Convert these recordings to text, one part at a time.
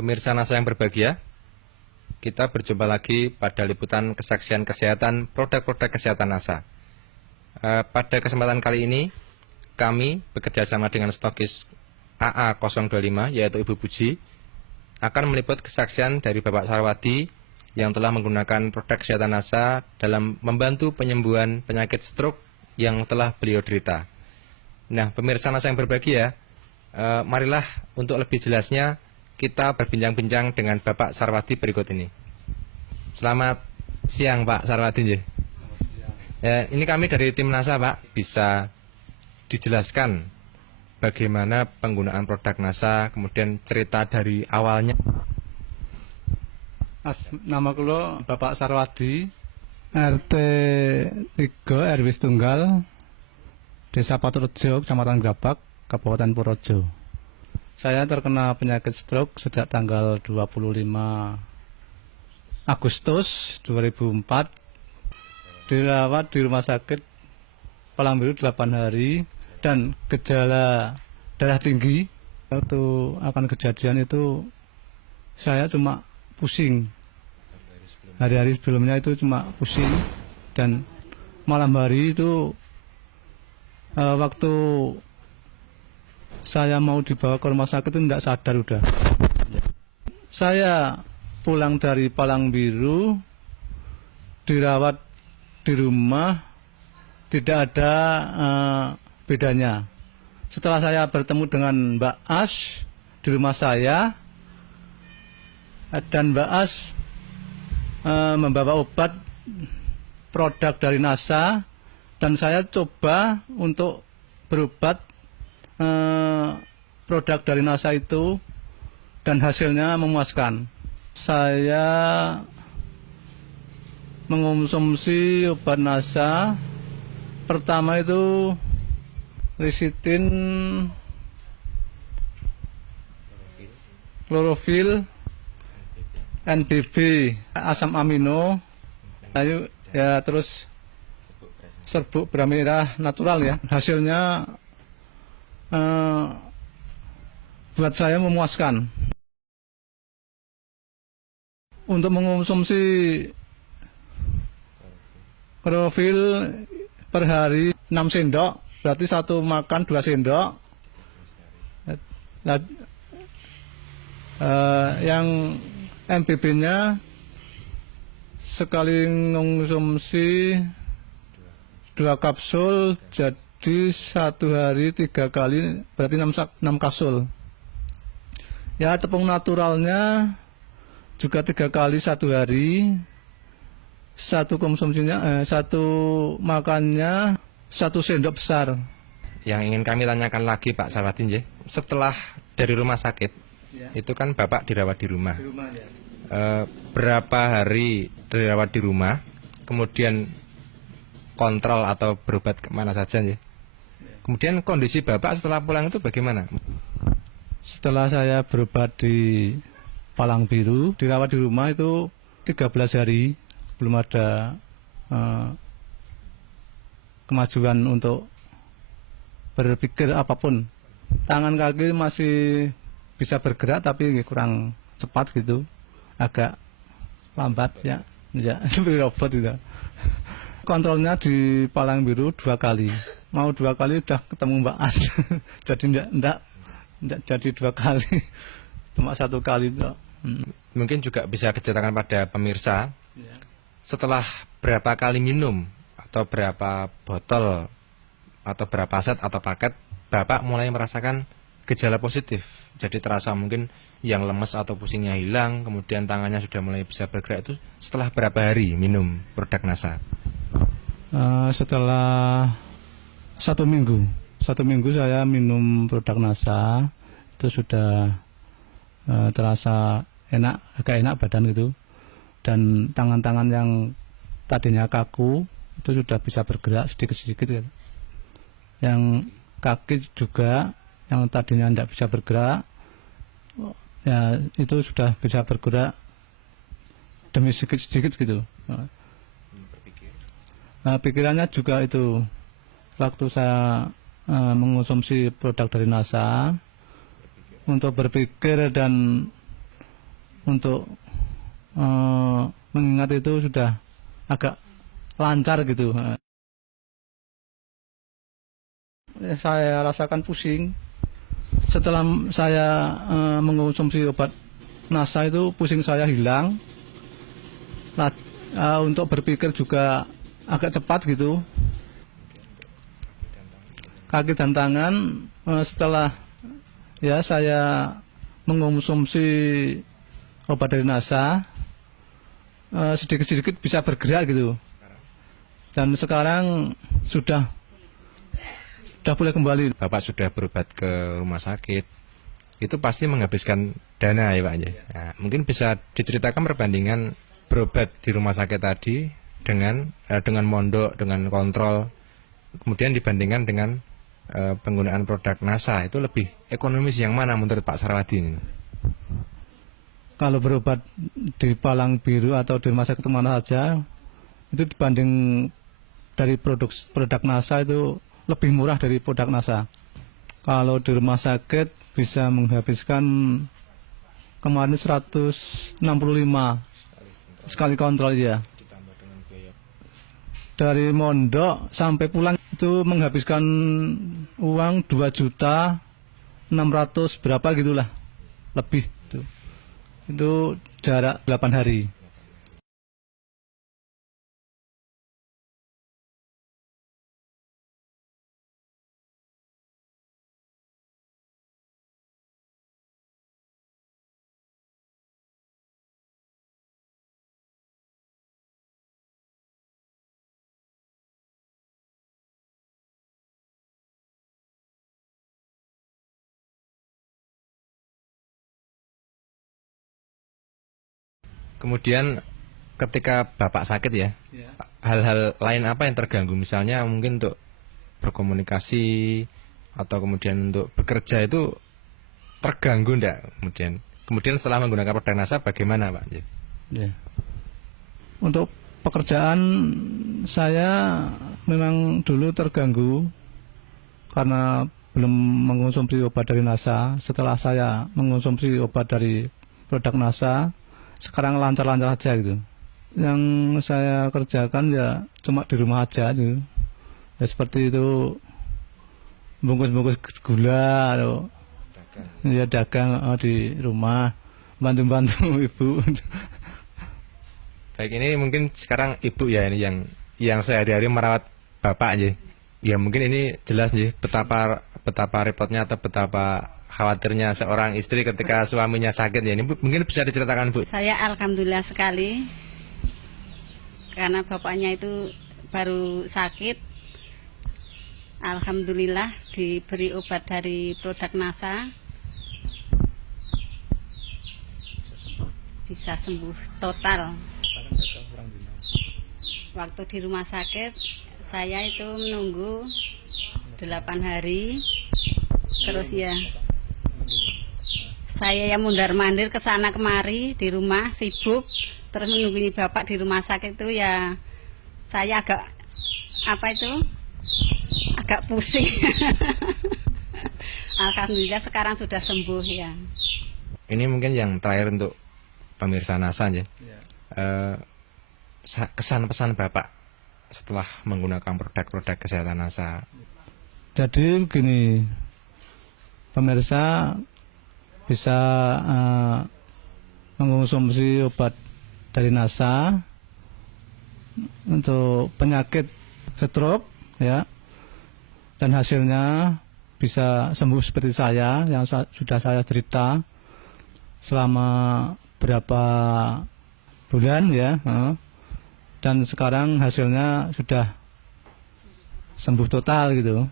Pemirsa NASA yang berbahagia, kita berjumpa lagi pada liputan kesaksian kesehatan produk-produk kesehatan NASA. Pada kesempatan kali ini, kami bekerja sama dengan stokis AA025, yaitu Ibu Puji, akan meliput kesaksian dari Bapak Sarwadi yang telah menggunakan produk kesehatan NASA dalam membantu penyembuhan penyakit stroke yang telah beliau derita. Nah, pemirsa NASA yang berbahagia, marilah untuk lebih jelasnya kita berbincang-bincang dengan Bapak Sarwadi berikut ini. Selamat siang Pak Sarwadi. Ya, ini kami dari tim NASA Pak, bisa dijelaskan bagaimana penggunaan produk NASA, kemudian cerita dari awalnya. Nama kula Bapak Sarwadi, RT 3 RW Tunggal, Desa Paturejo, Kecamatan Grabak, Kabupaten Purworejo. Saya terkena penyakit stroke sejak tanggal 25 Agustus 2004. Dirawat di rumah sakit Palang Biru 8 hari dan gejala darah tinggi. Waktu akan kejadian itu saya cuma pusing. Hari-hari sebelumnya itu cuma pusing, dan malam hari itu waktu saya mau dibawa ke rumah sakit itu tidak sadar udah. Saya pulang dari Palang Biru, dirawat di rumah, tidak ada bedanya. Setelah saya bertemu dengan Mbak As di rumah saya, dan Mbak As membawa obat produk dari NASA, dan saya coba untuk berobat produk dari NASA itu, dan hasilnya memuaskan. Saya mengonsumsi obat NASA pertama itu lecitin, klorofil, NBB, asam amino, ya terus serbuk beras merah natural ya. Hasilnya buat saya memuaskan. Untuk mengonsumsi klorofil per hari 6 sendok, berarti satu makan 2 sendok. Yang MBB-nya sekali mengonsumsi 2 kapsul, jadi satu hari 3 kali, berarti 6 kapsul. Ya, tepung naturalnya juga 3 kali satu hari. Satu konsumsinya, satu makannya 1 sendok besar. Yang ingin kami tanyakan lagi Pak Sarwadi, setelah dari rumah sakit, ya, itu kan Bapak dirawat di rumah. Di rumah ya. Berapa hari dirawat di rumah, kemudian kontrol atau berobat kemana saja ya? Kemudian kondisi Bapak setelah pulang itu bagaimana? Setelah saya berobat di Palang Biru, dirawat di rumah itu 13 hari, belum ada kemajuan untuk berpikir apapun. Tangan kaki masih bisa bergerak tapi kurang cepat gitu, agak lambat ya seperti robot gitu. Kontrolnya di Palang Biru 2 kali, mau 2 kali udah ketemu Mbak As. Jadi enggak jadi 2 kali, cuma 1 kali kok. Mungkin juga bisa diceritakan pada pemirsa, setelah berapa kali minum atau berapa botol atau berapa set atau paket Bapak mulai merasakan gejala positif. Jadi terasa mungkin yang lemes atau pusingnya hilang, kemudian tangannya sudah mulai bisa bergerak, itu setelah berapa hari minum produk NASA? Setelah 1 minggu. 1 minggu saya minum produk NASA, itu sudah terasa enak, agak enak badan gitu. Dan tangan-tangan yang tadinya kaku itu sudah bisa bergerak sedikit-sedikit ya. Yang kaki juga yang tadinya tidak bisa bergerak, ya itu sudah bisa bergerak demi sedikit-sedikit gitu. Pikirannya juga itu, waktu saya mengonsumsi produk dari NASA, untuk berpikir dan untuk mengingat itu sudah agak lancar gitu. Saya rasakan pusing. Setelah saya mengonsumsi obat NASA itu pusing saya hilang. Untuk berpikir juga agak cepat gitu. Kaki dan tangan setelah ya saya mengonsumsi obat dari NASA sedikit-sedikit bisa bergerak gitu. Dan sekarang sudah boleh kembali. Bapak sudah berobat ke rumah sakit, itu pasti menghabiskan dana ya Pak ya. Nah, mungkin bisa diceritakan perbandingan berobat di rumah sakit tadi dengan mondok, dengan kontrol, kemudian dibandingkan dengan penggunaan produk NASA, itu lebih ekonomis yang mana menurut Pak Sarwadi ini? Kalau berobat di Palang Biru atau di rumah sakit mana saja, itu dibanding dari produk NASA itu lebih murah dari produk NASA. Kalau di rumah sakit bisa menghabiskan kemarin 165 sekali kontrol ya. Dari mondok sampai pulang itu menghabiskan uang 2.600.000 berapa gitulah, lebih itu. Itu jarak 8 hari. Kemudian ketika Bapak sakit ya, hal-hal lain apa yang terganggu? Misalnya mungkin untuk berkomunikasi atau kemudian untuk bekerja itu terganggu enggak? Kemudian setelah menggunakan produk NASA bagaimana Pak? Ya. Untuk pekerjaan saya memang dulu terganggu karena belum mengonsumsi obat dari NASA. Setelah saya mengonsumsi obat dari produk NASA, sekarang lancar-lancar aja gitu. Yang saya kerjakan ya cuma di rumah aja gitu. Ya seperti itu, bungkus-bungkus gula atau ya dagang di rumah, bantu-bantu ibu. Baik, ini mungkin sekarang ibu ya ini yang sehari-hari merawat bapak aja. Ya mungkin ini jelas nih betapa repotnya atau betapa khawatirnya seorang istri ketika suaminya sakit ya. Ini mungkin bisa diceritakan Bu. Saya alhamdulillah sekali karena bapaknya itu baru sakit. Alhamdulillah diberi obat dari produk NASA, bisa sembuh total. Waktu di rumah sakit saya itu menunggu 8 hari, terus ya saya yang mundar-mandir ke sana kemari di rumah sibuk, terus menunggu bapak di rumah sakit itu ya saya agak agak pusing. Alhamdulillah sekarang sudah sembuh ya. Ini mungkin yang terakhir untuk pemirsa NASA ya. Kesan pesan Bapak setelah menggunakan produk-produk kesehatan NASA. Jadi begini, pemirsa bisa mengonsumsi obat dari NASA untuk penyakit stroke ya, dan hasilnya bisa sembuh seperti saya yang sudah saya cerita selama berapa bulan ya, dan sekarang hasilnya sudah sembuh total gitu.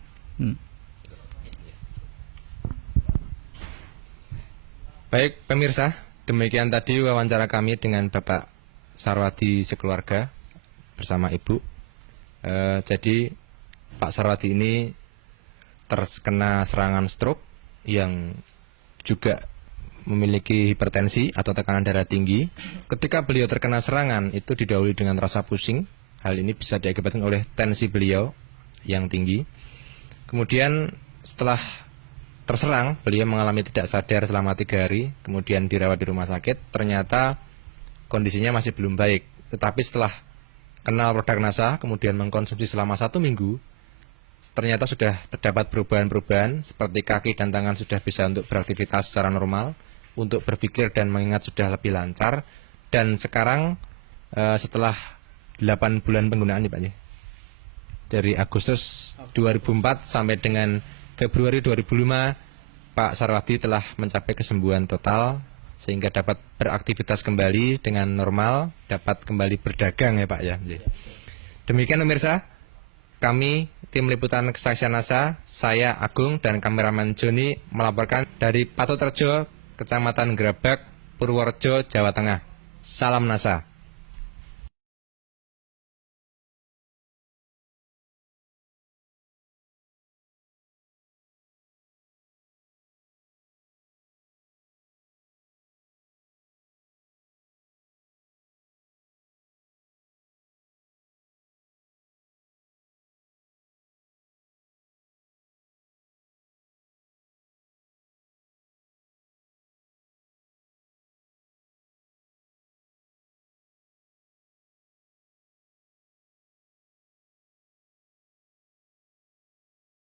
Baik pemirsa, demikian tadi wawancara kami dengan Bapak Sarwadi sekeluarga bersama Ibu. Jadi Pak Sarwadi ini terkena serangan stroke yang juga memiliki hipertensi atau tekanan darah tinggi. Ketika beliau terkena serangan itu didahului dengan rasa pusing. Hal ini bisa diakibatkan oleh tensi beliau yang tinggi. Kemudian setelah terserang, beliau mengalami tidak sadar selama 3 hari, kemudian dirawat di rumah sakit. Ternyata kondisinya masih belum baik. Tetapi setelah kenal produk NASA, kemudian mengkonsumsi selama 1 minggu, ternyata sudah terdapat perubahan-perubahan, seperti kaki dan tangan sudah bisa untuk beraktivitas secara normal, untuk berpikir dan mengingat sudah lebih lancar. Dan sekarang setelah 8 bulan penggunaan ya Pak ya, dari Agustus 2004 sampai dengan Februari 2005, Pak Sarwadi telah mencapai kesembuhan total sehingga dapat beraktivitas kembali dengan normal, dapat kembali berdagang ya Pak ya. Demikian pemirsa, kami tim liputan kesaksian NASA, saya Agung dan kameramen Joni melaporkan dari Patuterjo, Kecamatan Grabak, Purworejo, Jawa Tengah. Salam NASA.